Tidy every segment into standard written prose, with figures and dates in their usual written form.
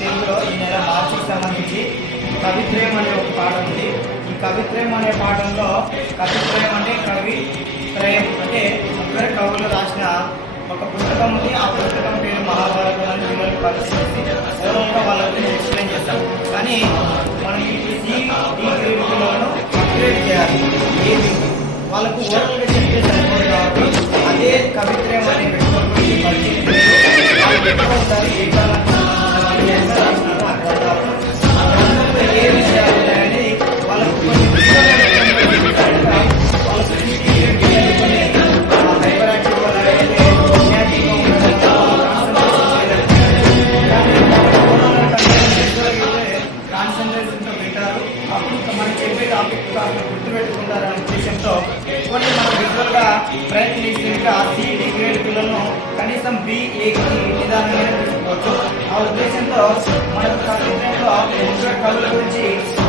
తెలుగులో ఈ నెల మార్చికి సంబంధించి కవిత్రయం అనే ఒక పాఠం ఉంది. ఈ కవిత్రయం అనే పాఠంలో కవిత్రయం అంటే కవి త్రయం అంటే ముగ్గురు కవులు రాసిన ఒక పుస్తకం ఉంది. ఆ పుస్తకం పేరు మహాభారతం అని పిల్లలు పరిశీలించి ఓవరాల్గా వాళ్ళకి ఎక్స్ప్లెయిన్ చేస్తాం. కానీ మనం ఈ గ్రేడ్లను అప్గ్రేడ్ చేయాలి. ఏది వాళ్ళకు ఓవరాల్గా చెప్తే సరిపోదు కాబట్టి అదే కవిత్రయం అనే వ్యక్తుల గురించి పరిశీలించారు. వాళ్ళు ఎక్కడ ఉంటారు, ఏ కాలంలో వాళ్ళు ఎంత రాసినారో ఆ గ్రంథాలను ఆ గ్రంథంలో ఏ విషయాలు ఉన్నాయని వాళ్ళకు కొన్ని వాళ్ళకు హైపర్ యాక్టివ్ కాన్సన్ట్రేషన్తో వింటారు. అప్పుడు మనం చెప్పే టాపిక్ కాస్త గుర్తుపెట్టుకుంటారనే ఉద్దేశంతో కొన్ని మనం విజువల్గా ప్రయత్నించి ఇంకా సిఈడి గ్రేడ్ పిల్లలను కనీసం BA-కి నిదానంగా తీసుకోవచ్చు. ఆ ఉద్దేశంతో మనకు కవిత్వంలో ముగ్గురు కవుల గురించి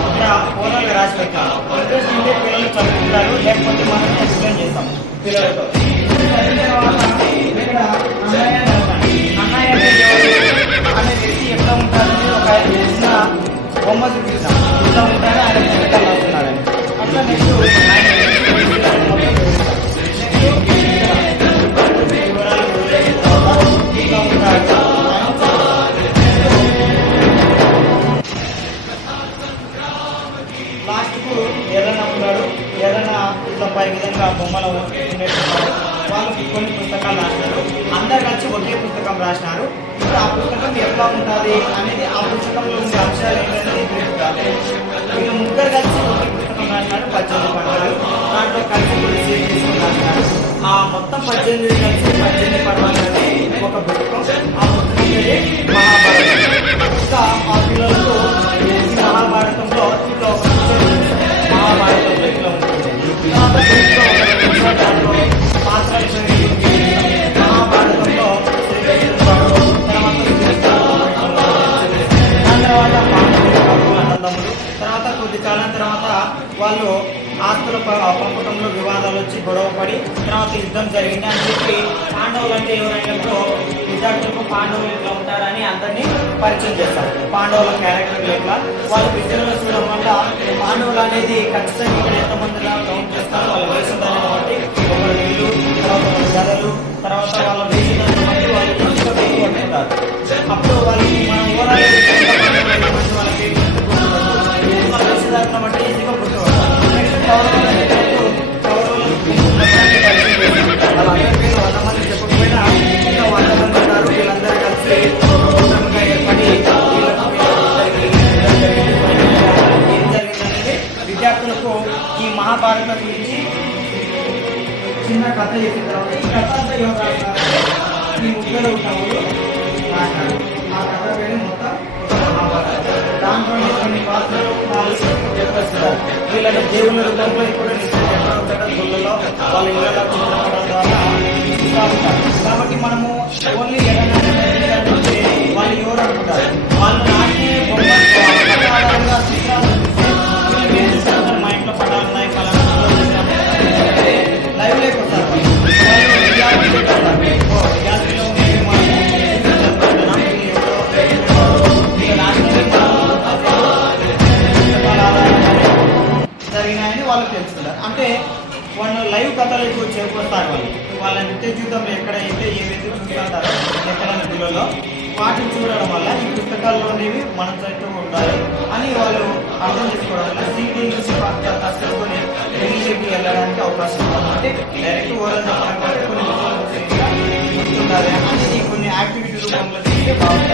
ఇక్కడ ఓనర్గా రాసి పెట్టాం. ఇంట్రెస్ట్ ఉంటే పిల్లలు చదువుకుంటారు, లేకపోతే మనం ఎక్స్ప్లెయిన్ చేస్తాం పిల్లలతో. ఇక్కడ అన్నయ్య అనే వ్యక్తి ఎట్లా ఉంటారని ఒక చిన్న బొమ్మ చూపిస్తాం. ఇట్లా ఉంటారని ఆయన పుస్తకాలు రాస్తున్నాడని. అట్లా నెక్స్ట్ లాస్ట్కు ఎర్రన్న ఉన్నాడు. ఎర్రన్న ఇట్లా పై విధంగా బొమ్మలు ఉండేట్టున్నారు. వాళ్ళు కొన్ని పుస్తకాలు రాసినారు. అందరు కలిసి ఒకే పుస్తకం రాసినారు. ఇప్పుడు ఆ పుస్తకం ఎట్లా ఉంటుంది అనేది ఆ పుస్తకంలో ఉండే అంశాలు ఏంటనేది తెలుస్తారు. ఇక ముగ్గురు కలిసి ఒకే పుస్తకం రాసినారు. 18 పర్వాలు దాంట్లో కలిసి కూడా సేవ్ చేసుకుని రాసినారు. ఆ మొత్తం 18 కలిసి 18 పర్వాలు అనేది ఒక పుస్తకం. ఆ పుస్తకం పేరే మహాభారతం. ఇంకా ఆ పిల్లలకు ఈ మహాభారతంలో ఇట్లా ఒక మహాభారతంలో ఇట్లా ఉంటుంది. దాంట్లో పాత్రలు మహాభారతంలో తర్వాత కొద్ది కాలం తర్వాత వాళ్ళు ఆస్తుల పంపకంలో వివాదాలు వచ్చి గొడవ పడి తర్వాత యుద్ధం జరిగింది అని చెప్పి పాండవులు అంటే ఎవరైనప్పుడు విద్యార్థులకు పాండవులు ఎట్లా ఉంటారని అందరినీ పరిచయం చేస్తారు. పాండవుల క్యారెక్టర్లు ఎట్లా వాళ్ళు విద్యలో చూడడం వల్ల పాండవులు అనేది ఖచ్చితంగా ఇక్కడ ఎంతమంది కౌంట్ చేస్తారు. వాళ్ళ వేషధారణ బట్టి ఒకరు ఇల్లు, తర్వాత గదలు, తర్వాత వాళ్ళ వేషధారణ బట్టి వాళ్ళు మంచిగా గుర్తుపట్టుకుంటారు. అప్పుడు వాళ్ళకి మనం ఓవరాల్ వాళ్ళకి వాళ్ళ వేషధారణ బట్టి ఈజీగా గుర్తుపడతారు. నెక్స్ట్ కౌరవులందరి పేరు 100 మంది చెప్పకపోయినా ఇంకా 100 మంది ఉన్నారు. వీళ్ళందరూ కలిసి కూటమిగా ఏర్పడి ఏం జరిగిందనేది విద్యార్థులకు ఈ మహాభారతం గురించి చిన్న కథ చేసిన తర్వాత ఈ కథ అంతా ఎవరు రాస్తారంటే ఈ ముగ్గురు కవులు రాస్తారు. ఆ కథ పేరు మొత్తం మహాభారతం. దాంట్లో కొన్ని పాత్రలు చెప్పేస్తున్నారు. వీళ్ళని దేవుళ్ళ రూపంలో ఇప్పుడు గుళ్ళలో వాళ్ళ ఇళ్ళలో చిత్రపటం ద్వారా చూస్తూ ఉంటారు. కాబట్టి మనము ఓన్లీ ఎలాంటి వాళ్ళు ఎవరు అనుకుంటారు. వాళ్ళు నాకే బొమ్మ ఆధారంగా చిత్రాలు చూపిస్తే మా ఇంట్లో పటాలు ఉన్నాయి పలానా లైవ్ లేకపోతారు. విద్యార్థులు జరిగినాయని వాళ్ళు తెలుసుకుంటారు. అంటే వాళ్ళు లైవ్ కథలు ఎక్కువ చేపడతారు. వాళ్ళ నిత్య జీవితంలో ఎక్కడైతే ఏవైతే చూస్తుంటారో ఎక్కడైనా పిల్లల్లో వాటిని చూడడం వల్ల ఈ పుస్తకాల్లో ఉండేవి మన చుట్టూ ఉండాలి అని వాళ్ళు అర్థం చేసుకోవడం వల్ల సీటీ నుంచి కష్టపడి ఢిల్లీకి వెళ్ళడానికి అవకాశం ఉంది. అంటే డైరెక్ట్ ఓవరాల్ చెప్పాలంటే కొన్ని గుర్తుండాలి అనేది కొన్ని యాక్టివిటీ రూపంలో చేస్తే బాగుంటుంది.